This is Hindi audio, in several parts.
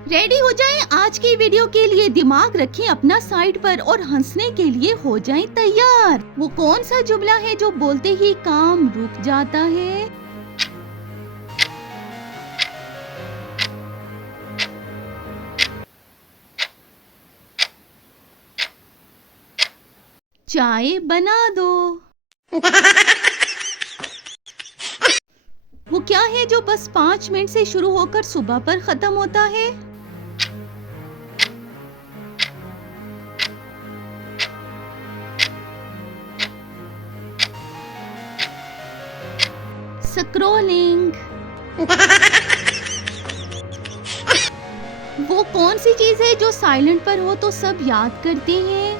रेडी हो जाएं आज की वीडियो के लिए। दिमाग रखें अपना साइड पर और हंसने के लिए हो जाएं तैयार। वो कौन सा जुमला है जो बोलते ही काम रुक जाता है? चाय बना दो। वो क्या है जो बस 5 मिनट से शुरू होकर सुबह पर खत्म होता है? स्क्रॉलिंग। वो कौन सी चीज है जो साइलेंट पर हो तो सब याद करते हैं?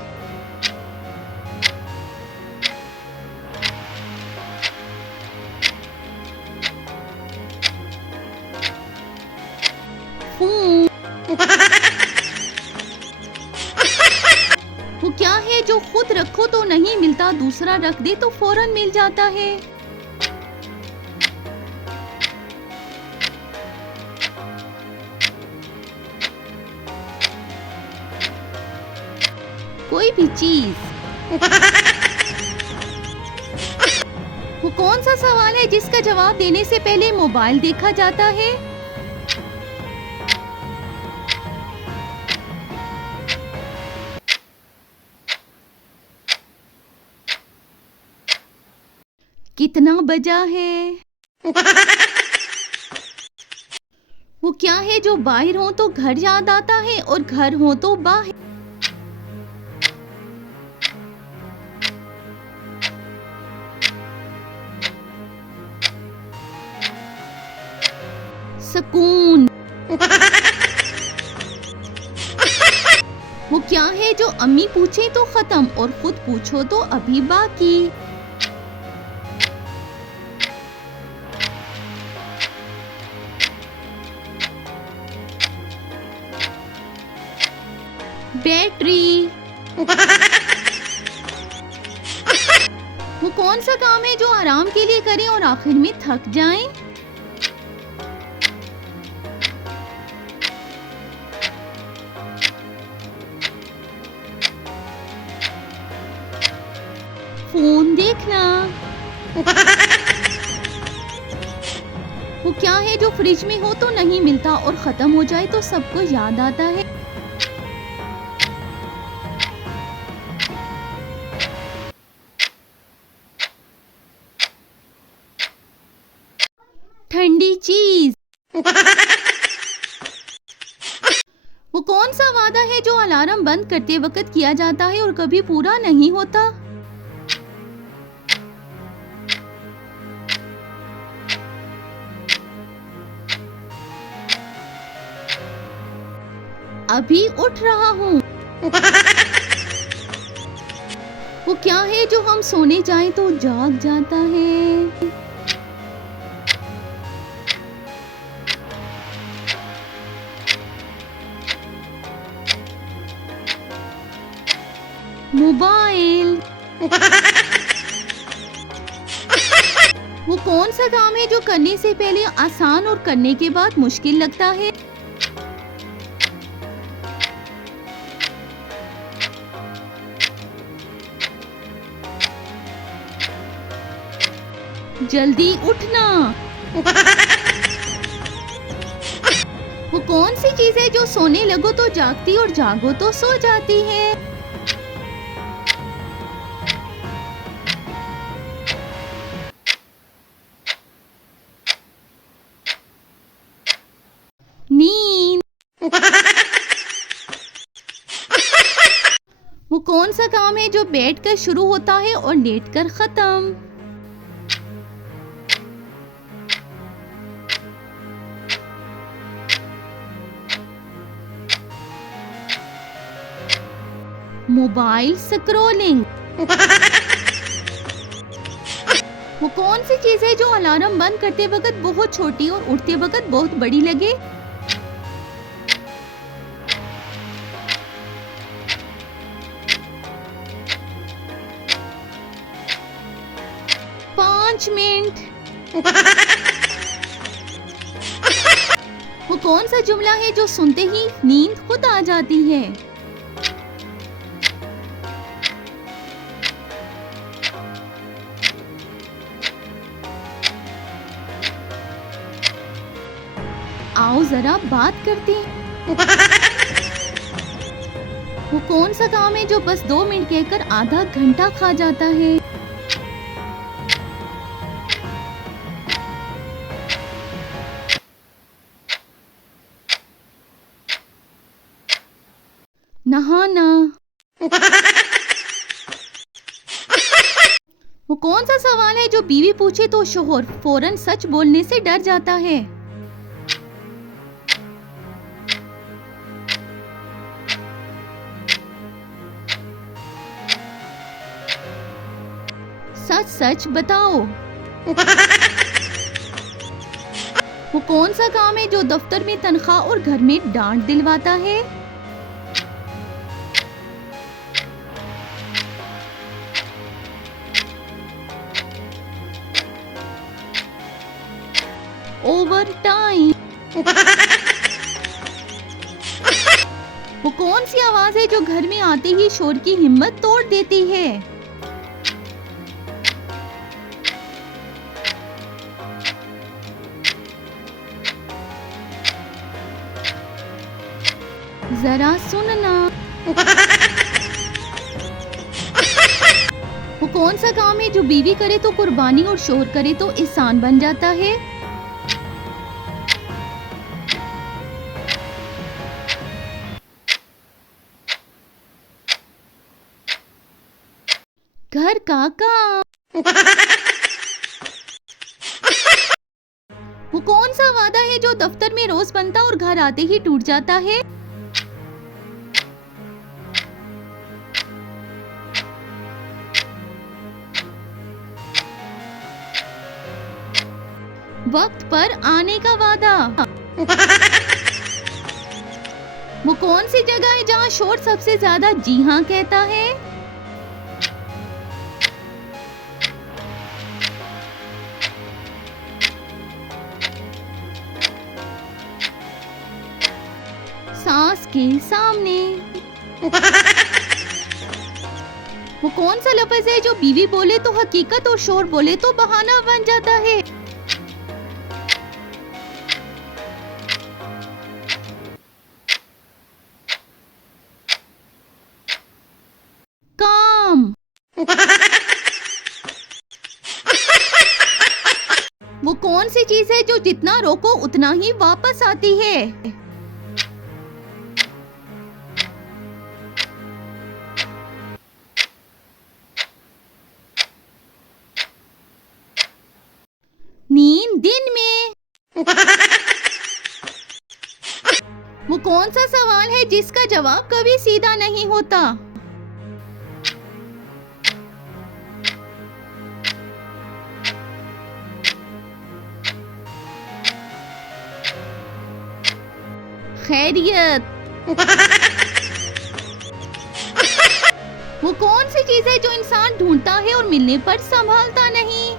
फोन। वो क्या है जो खुद रखो तो नहीं मिलता, दूसरा रख दे तो फौरन मिल जाता है? कोई भी चीज। वो कौन सा सवाल है जिसका जवाब देने से पहले मोबाइल देखा जाता है? कितना बजा है? वो क्या है जो बाहर हो तो घर याद आता है और घर हो तो बाहर? सुकून। वो क्या है जो अम्मी पूछे तो खत्म और खुद पूछो तो अभी बाकी? बैटरी। वो कौन सा काम है जो आराम के लिए करें और आखिर में थक जाएं? फोन देखना। वो क्या है जो फ्रिज में हो तो नहीं मिलता और खत्म हो जाए तो सबको याद आता है? ठंडी चीज। वो कौन सा वादा है जो अलार्म बंद करते वक्त किया जाता है और कभी पूरा नहीं होता? अभी उठ रहा हूँ। वो क्या है जो हम सोने जाएं तो जाग जाता है? मोबाइल। वो कौन सा काम है जो करने से पहले आसान और करने के बाद मुश्किल लगता है? जल्दी उठना। वो कौन सी चीज है जो सोने लगो तो जागती और जागो तो सो जाती है? नींद। वो कौन सा काम है जो बैठकर शुरू होता है और लेटकर खत्म? Mobile scrolling. वो कौन सी चीज है जो अलार्म बंद करते वक्त बहुत छोटी और उठते वक्त बहुत बड़ी लगे? पाँच मिनट। वो कौन सा जुमला है जो सुनते ही नींद खुद आ जाती है? आओ जरा बात करते हैं। वो कौन सा काम है जो बस 2 मिनट कहकर आधा घंटा खा जाता है? नहाना। वो कौन सा सवाल है जो बीवी पूछे तो शोहर फौरन सच बोलने से डर जाता है? सच सच बताओ। वो कौन सा काम है जो दफ्तर में तनख्वाह और घर में डांट दिलवाता है? Over time. वो कौन सी आवाज है जो घर में आते ही शोर की हिम्मत तोड़ देती है? जरा सुनना। वो कौन सा काम है जो बीवी करे तो कुर्बानी और शोहर करे तो एहसान बन जाता है? घर का काम। वो कौन सा वादा है जो दफ्तर में रोज बनता और घर आते ही टूट जाता है? वक्त पर आने का वादा। वो कौन सी जगह है जहाँ शोर सबसे ज्यादा जी हाँ कहता है? सास के सामने। वो कौन सा लफ्ज है जो बीवी बोले तो हकीकत और शोहर बोले तो बहाना बन जाता है? काम। वो कौन सी चीज है जो जितना रोको उतना ही वापस आती है? नींद दिन में। वो कौन सा सवाल है जिसका जवाब कभी सीधा नहीं होता? खैरियत। वो कौन सी चीज है जो इंसान ढूंढता है और मिलने पर संभालता नहीं?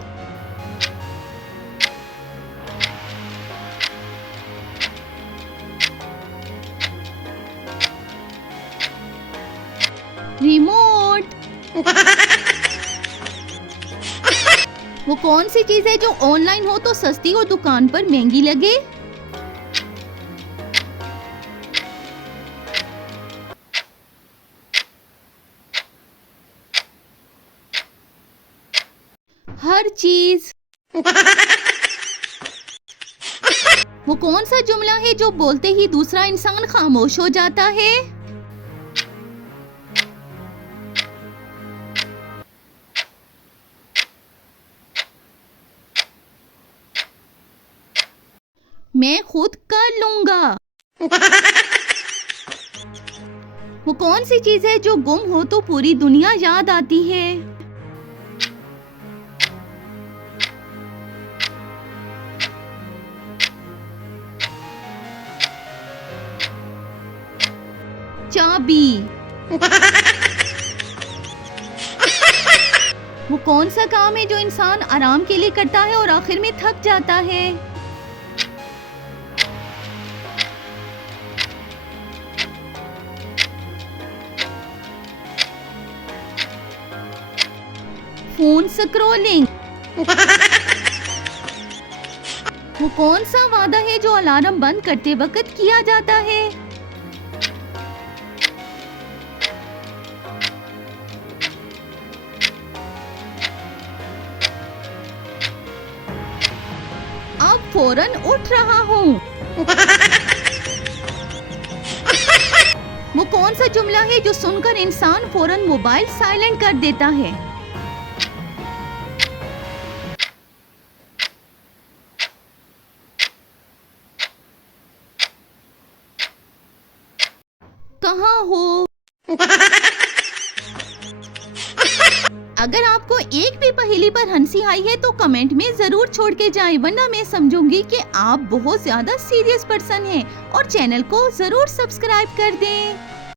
रिमोट। वो कौन सी चीज है जो ऑनलाइन हो तो सस्ती और दुकान पर महंगी लगे? हर चीज। वो कौन सा जुमला है जो बोलते ही दूसरा इंसान खामोश हो जाता है? मैं खुद कर लूंगा। वो कौन सी चीज है जो गुम हो तो पूरी दुनिया याद आती है? चाबी। वो कौन सा काम है जो इंसान आराम के लिए करता है और आखिर में थक जाता है? Phone scrolling. वो कौन सा वादा है जो अलार्म बंद करते वक्त किया जाता है? अब फौरन उठ रहा हूँ। वो कौन सा जुमला है जो सुनकर इंसान फौरन मोबाइल साइलेंट कर देता है? कहाँ हो? अगर आपको एक भी पहेली पर हंसी आई है तो कमेंट में जरूर छोड़ के जाएं, वरना मैं समझूंगी कि आप बहुत ज्यादा सीरियस पर्सन हैं। और चैनल को जरूर सब्सक्राइब कर दें।